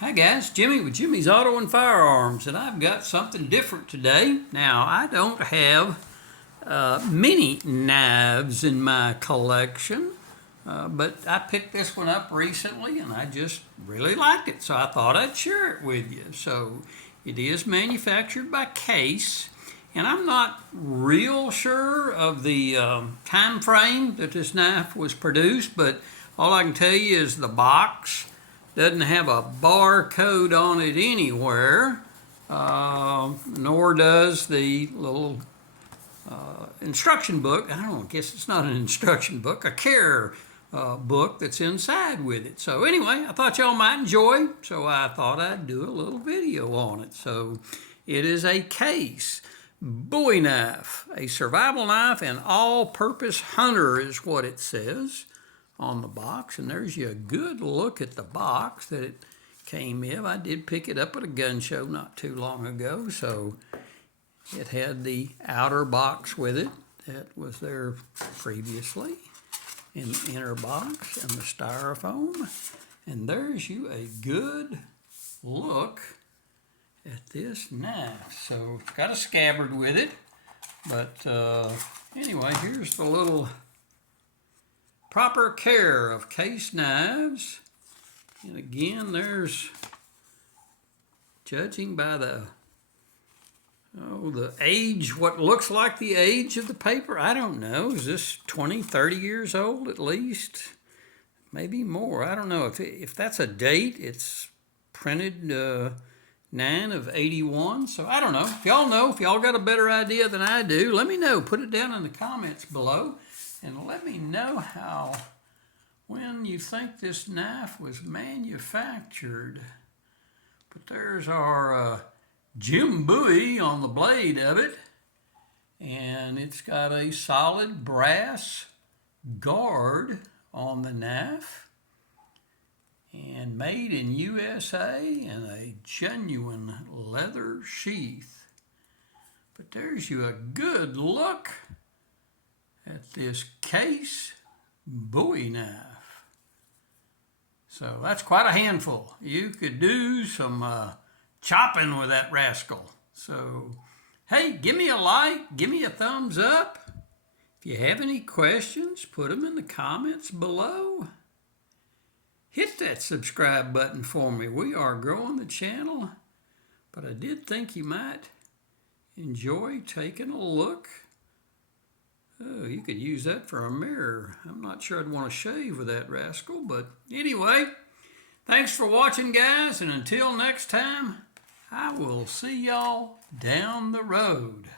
Hi guys, Jimmy with Jimmy's Auto and Firearms, and I've got something different today. Now, I don't have many knives in my collection, but I picked this one up recently and I just really liked it, so I thought I'd share it with you. So, it is manufactured by Case, and I'm not real sure of the time frame that this knife was produced, but all I can tell you is the box doesn't have a barcode on it anywhere, nor does the little instruction book. I don't know, I guess it's not an instruction book, a care book that's inside with it. So anyway, I thought y'all might enjoy, so I thought I'd do a little video on it. So it is a Case Bowie knife, a survival knife and all-purpose hunter is what it says on the box, and there's you a good look at the box that it came in. I did pick it up at a gun show not too long ago, so it had the outer box with it that was there previously, in the inner box, and the styrofoam, and there's you a good look at this knife. So it's got a scabbard with it, but anyway, here's the little proper care of Case knives. And again, there's, judging by the age, what looks like the age of the paper, I don't know. Is this 20, 30 years old at least? Maybe more. I don't know. If that's a date, it's printed 9 of 81. So I don't know. If y'all got a better idea than I do, let me know. Put it down in the comments below. And let me know when you think this knife was manufactured. But there's our Jim Bowie on the blade of it. And it's got a solid brass guard on the knife. And made in USA and a genuine leather sheath. But there's you a good look at this Case Bowie knife. So that's quite a handful. You could do some chopping with that rascal. So, hey, give me a like, give me a thumbs up. If you have any questions, put them in the comments below. Hit that subscribe button for me. We are growing the channel, but I did think you might enjoy taking a look. Oh, you could use that for a mirror. I'm not sure I'd want to shave with that rascal, but anyway, thanks for watching, guys, and until next time, I will see y'all down the road.